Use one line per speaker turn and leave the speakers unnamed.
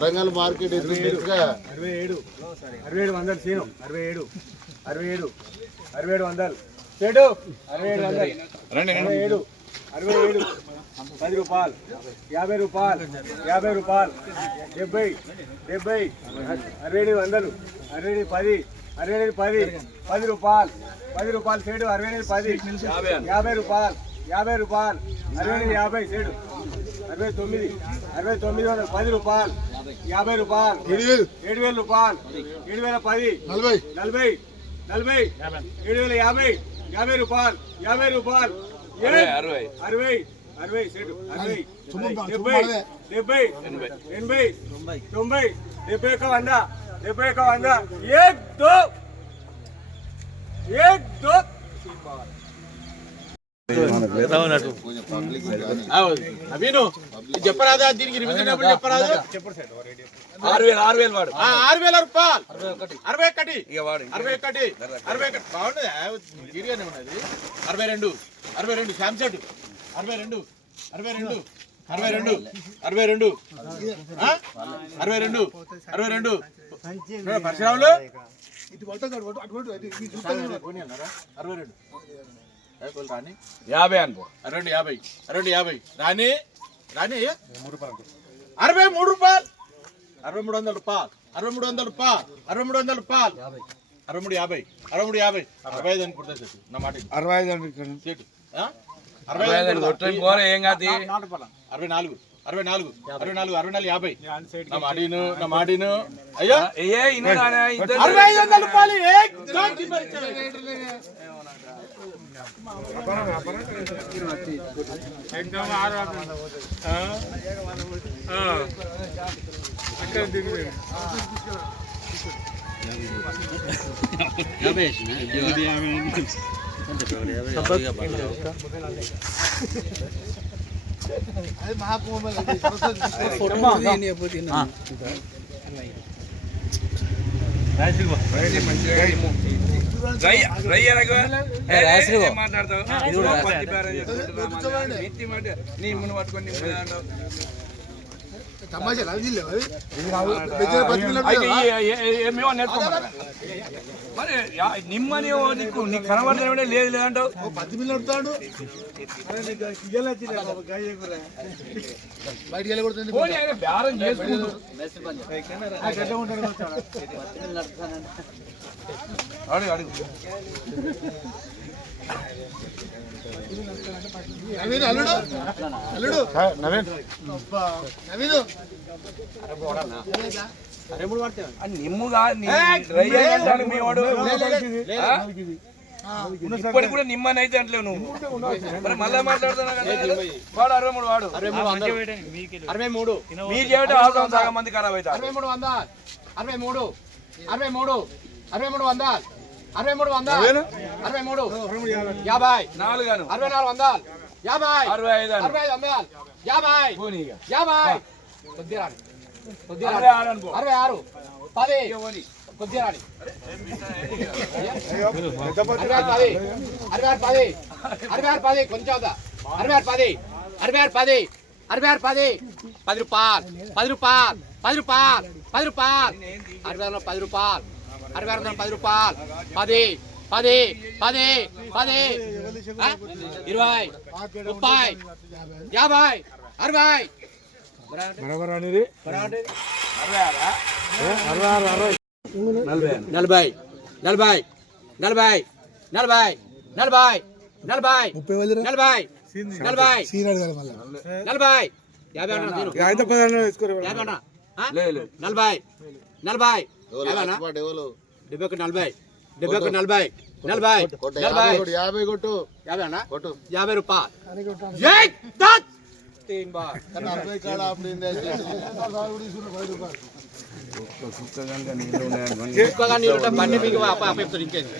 Warangal market
అరవై ఏడు. అరవై ఏడు. వందలు సీను. అరవై ఏడు. అరవై ఏడు. అరవై ఏడు వందలు. చెడు అరవై ఏడు వందలు. అరవై ఏడు. అరవై ఏడు. పది రూపాయలు. యాభై రూపాయలు. యాభై రూపాయలు. డెబ్బై. డెబ్బై. అరవై ఏడు వందలు. అరవై ఏడు పది. అరవై ఏడు పది. పది రూపాయలు. పది రూపాయలు సేడు అరవై ఏడు పది. యాభై రూపాయలు. యాభై రూపాయలు. అరవై యాభై సేడు అరవై తొమ్మిది. అరవై తొమ్మిది వందలు. పది రూపాయలు. యాభై రూపాయలు.
ఏడు వేలు.
ఏడు వేల రూపాయలు. ఏడు వేల పది.
నలభై.
నలభై. నలభై. ఏడు వేల యాభై. యాభై రూపాయలు. యాభై రూపాయలు.
అరవై
అరవై. అరవై. సెటు. అరవై. డెబ్బై. డెబ్బై. ఎనభై. తొంభై. డెబ్బై ఒక వంద. డెబ్బై ఒక వంద. ఏక్ దో. ఏక్ దో.
చెప్పరాదా? దీనికి రివిజన్ చెప్పరాదు
ఆరు వేలు ఆరు వేలు వాడు.
ఆ, ఆరు వేల రూపాయలు. అరవై ఒకటి.
ఇక వాడు
అరవై ఒకటి. అరవై ఒకటి. తీరుగానే ఉన్నది. అరవై రెండు. అరవై రెండు. శాంసెట్ అరవై రెండు. అరవై రెండు. అరవై రెండు. అరవై రెండు. ఆ? అరవై రెండు. అరవై రెండు. పరశురాములు? అరవై రెండు.
యాభై అనుకో.
అరవై రెండు యాభై. అరవై రెండు యాభై. రాని అరవై మూడు రూపాయలు. అరవై మూడు వందల రూపాయలు అరవై మూడు వందల రూపాయలు అరవై మూడు వందల రూపాయలు అరవై మూడు యాభై. అరవై మూడు యాభై. అరవై. ఐదు అనుకుంటా సేటు నా మాట.
అరవై ఐదు
సేటు. ఆ? అరవై ఐదు
ఏం కాదు
అరవై నాలుగు. అరవై నాలుగు. అరవై నాలుగు అరవై నాలుగు యాభై. నా మాటిను నా మాటిను. అయ్యో. అరవై ఐదు వందల రూపాయలు
एकदम आराम అక్కడ దిగుదు యాభై అది మహాకుంభం ఫోటో మంచిగా ఏమేమో నేర్చుకున్నా మరి. నిమ్మని నీకు నీ కనబడతానే లేదు లేదంటావు పది మిల్లడతాడు బేరం అడుగు అడుగు
నవీన్ అల్లుడు? అల్లుడు? నవీన్. నవీన్?
ఇప్పటికి కూడా నిమ్మని అయితే అంటలేవు నువ్వు. మరి మళ్ళా మాట్లాడుతున్నా వాడు అరవై మూడు వాడు.
అరవై మూడు
మీరు చేయటం అవసరం సగం మంది ఖరాబ్ అవుతారు
అరవై మూడు వందలు. అరవై మూడు. అరవై మూడు. అరవై మూడు వందలు. అరవై మూడు వందలు. అరవై మూడు. యాభై.
నాలుగు గాను
అరవై నాలుగు వందలు. యాభై.
అరవై ఐదు.
అరవై ఐదు వందలు. యాభై. యాభై. కొద్దిగా
అరవై ఆరు
పది. కొద్దిగా పది. అరవై ఆరు పది. అరవై ఆరు పది. కొంచెం అరవై ఆరు పది. అరవై ఆరు పది. అరవై ఆరు పది. పది రూపాయలు. పది రూపాయలు. పది రూపాయలు. పది రూపాయలు. అరవై పది రూపాయలు. అరవై ఆరు పది రూపాయలు. పది పది పది పది? ఇరవై ముప్పై యాభై అరవై. నలభై. నలభై నలభై నలభై నలభై నలభై నలభై నలభై నలభై. యాభై అన్నా. యాభై అన్నా. నలభై. నలభై. డెబ్బై ఒకటి నలభై. డెబ్బై ఒకటి నలభై. నలభై. నలభై.
యాభై కొట్టు. యాభై
అన్న?
కొట్టు.
యాభై రూపాయలు. కుక్కగా నీళ్ళు బండి మీకు అప్ప అప్ప ఇంకేంది?